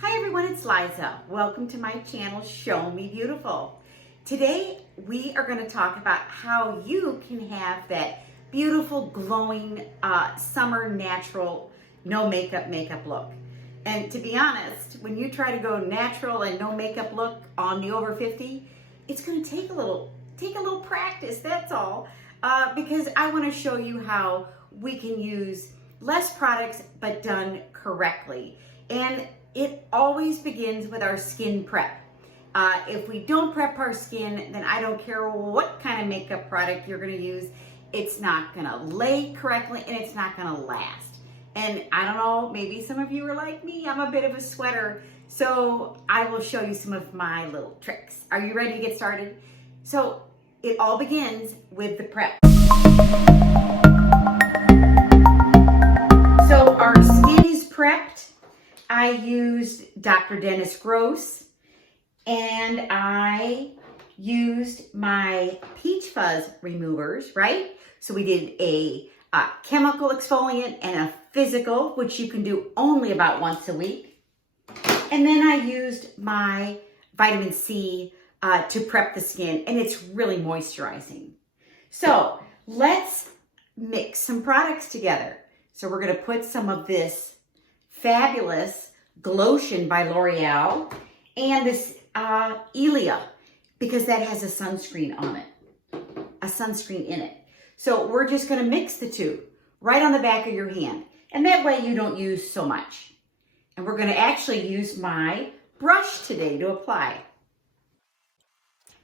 Hi everyone, it's Liza. Welcome to my channel, Show Me Beautiful. Today we are going to talk about how you can have that beautiful, glowing, summer natural, no makeup look. And to be honest, when you try to go natural and no makeup look on the over 50, it's going to take a little practice, that's all. Because I want to show you how we can use less products but done correctly. And it always begins with our skin prep. If we don't prep our skin, then I don't care what kind of makeup product you're going to use, it's not going to lay correctly and it's not going to last. And I don't know, maybe some of you are like me, I'm a bit of a sweater, so I will show you some of my little tricks. Are you ready to get started? So it all begins with the prep. So our skin is prepped. I used Dr. Dennis Gross and I used my Peach Fuzz removers, right? So we did a chemical exfoliant and a physical, which you can do only about once a week. And then I used my vitamin C to prep the skin, and it's really moisturizing. So let's mix some products together. So we're gonna put some of this fabulous Glotion by Loreal and this Ilia, because that has a sunscreen on it, a sunscreen in it. So we're just gonna mix the two right on the back of your hand. And that way you don't use so much. And we're gonna actually use my brush today to apply.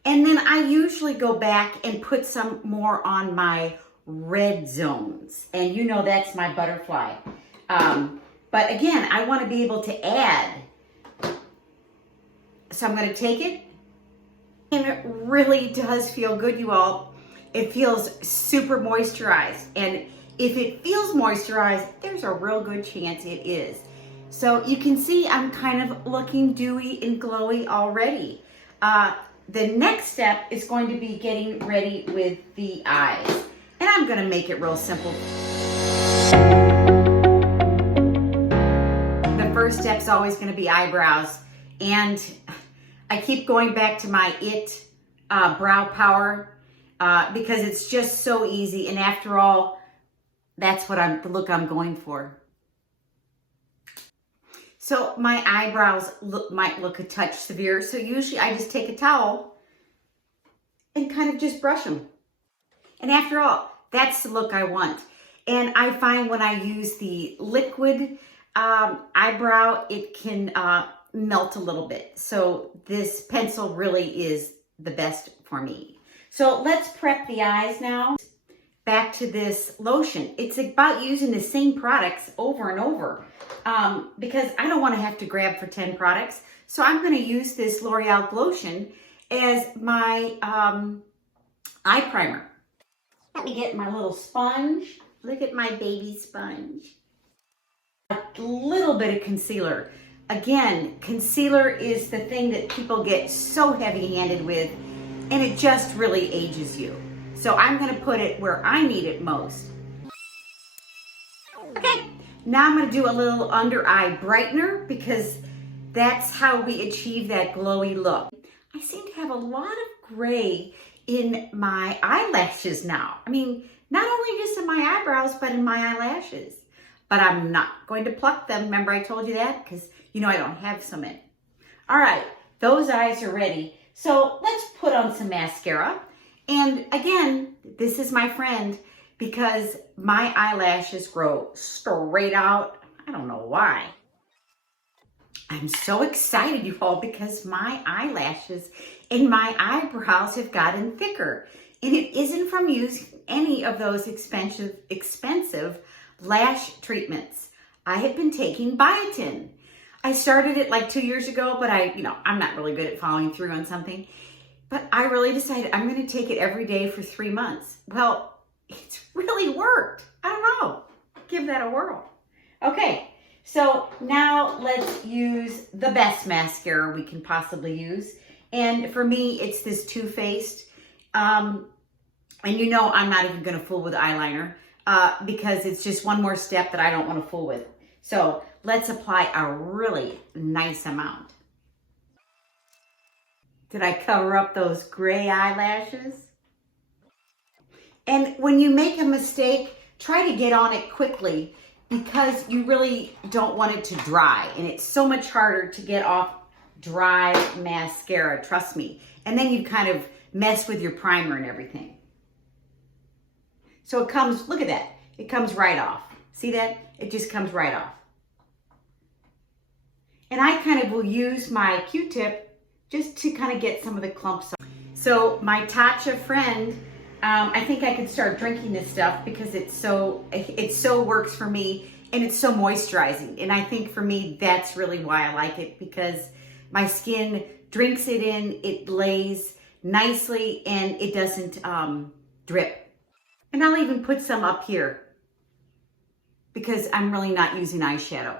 And then I usually go back and put some more on my red zones. And you know that's my butterfly. But again, I want to be able to add. So I'm going to take it. And it really does feel good, you all. It feels super moisturized. And if it feels moisturized, there's a real good chance it is. So you can see I'm kind of looking dewy and glowy already. The next step is going to be getting ready with the eyes. And I'm going to make it real simple. First step's always going to be eyebrows, and I keep going back to my brow power because it's just so easy, and after all, that's what the look I'm going for. So my eyebrows might look a touch severe, so usually I just take a towel and kind of just brush them. And after all, that's the look I want. And I find when I use the liquid eyebrow, it can melt a little bit. So this pencil really is the best for me. So let's prep the eyes now. Back to this lotion. It's about using the same products over and over because I don't want to have to grab for 10 products. So I'm going to use this L'Oreal lotion as my eye primer. Let me get my little sponge. Look at my baby sponge. A little bit of concealer. Again, concealer is the thing that people get so heavy-handed with, and it just really ages you. So I'm going to put it where I need it most. Okay, now I'm going to do a little under eye brightener because that's how we achieve that glowy look. I seem to have a lot of gray in my eyelashes now. I mean, not only just in my eyebrows, but in my eyelashes. But I'm not going to pluck them. Remember I told you that? Because you know I don't have so many. All right, those eyes are ready. So let's put on some mascara. And again, this is my friend because my eyelashes grow straight out. I don't know why. I'm so excited, you all, because my eyelashes and my eyebrows have gotten thicker. And it isn't from using any of those expensive lash treatments. I have been taking biotin. I started it like 2 years ago, but I'm not really good at following through on something. But I really decided I'm going to take it every day for 3 months. Well, it's really worked. I don't know. Give that a whirl. Okay, so now let's use the best mascara we can possibly use. And for me, it's this Too Faced. And you know I'm not even going to fool with eyeliner. Because it's just one more step that I don't want to fool with. So let's apply a really nice amount. Did I cover up those gray eyelashes? And when you make a mistake, try to get on it quickly because you really don't want it to dry. And it's so much harder to get off dry mascara, trust me. And then you kind of mess with your primer and everything. So it comes, look at that, it comes right off. See that? It just comes right off. And I kind of will use my Q-tip just to kind of get some of the clumps off. So my Tatcha friend, I think I could start drinking this stuff because it so works for me and it's so moisturizing. And I think for me, that's really why I like it, because my skin drinks it in, it lays nicely, and it doesn't drip. And I'll even put some up here because I'm really not using eyeshadow.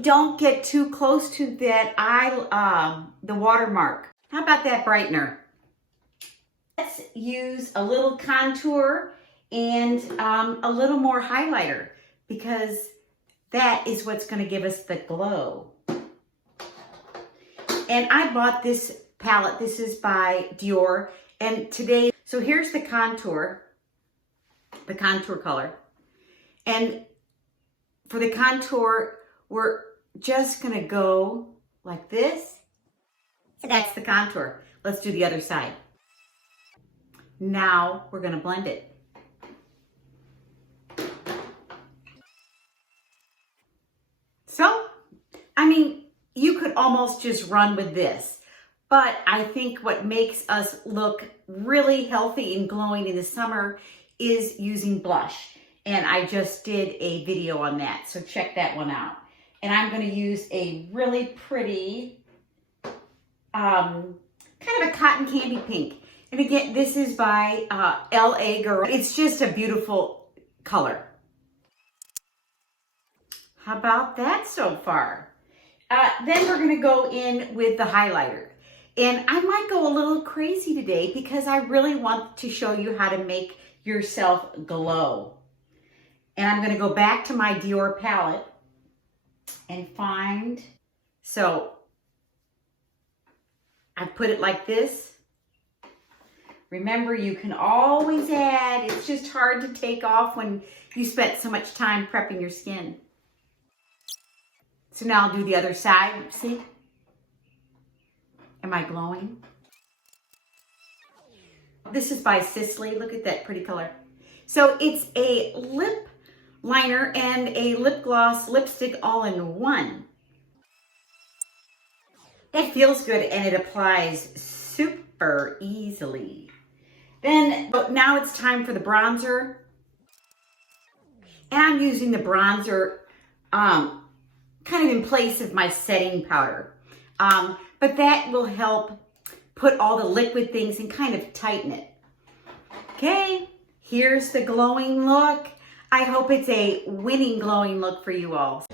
Don't get too close to that the watermark. How about that brightener? Let's use a little contour and a little more highlighter, because that is what's going to give us the glow. And I bought this palette. This is by Dior. And today, so here's the contour color. And for the contour, we're just going to go like this. So that's the contour. Let's do the other side. Now we're going to blend it. So, I mean, you could almost just run with this, but I think what makes us look really healthy and glowing in the summer is using blush. And I just did a video on that, so check that one out. And I'm going to use a really pretty, kind of a cotton candy pink. And again, this is by LA Girl. It's just a beautiful color. How about that so far? Then we're going to go in with the highlighter. And I might go a little crazy today because I really want to show you how to make yourself glow. And I'm going to go back to my Dior palette and find, so I put it like this. Remember, you can always add. It's just hard to take off when you spent so much time prepping your skin. So now I'll do the other side. See? Am I glowing? This is by Sisley. Look at that pretty color. So it's a lip liner and a lip gloss lipstick all in one. That feels good and it applies super easily. Then, but now it's time for the bronzer. And I'm using the bronzer kind of in place of my setting powder. But that will help put all the liquid things and kind of tighten it. Okay, here's the glowing look. I hope it's a winning glowing look for you all.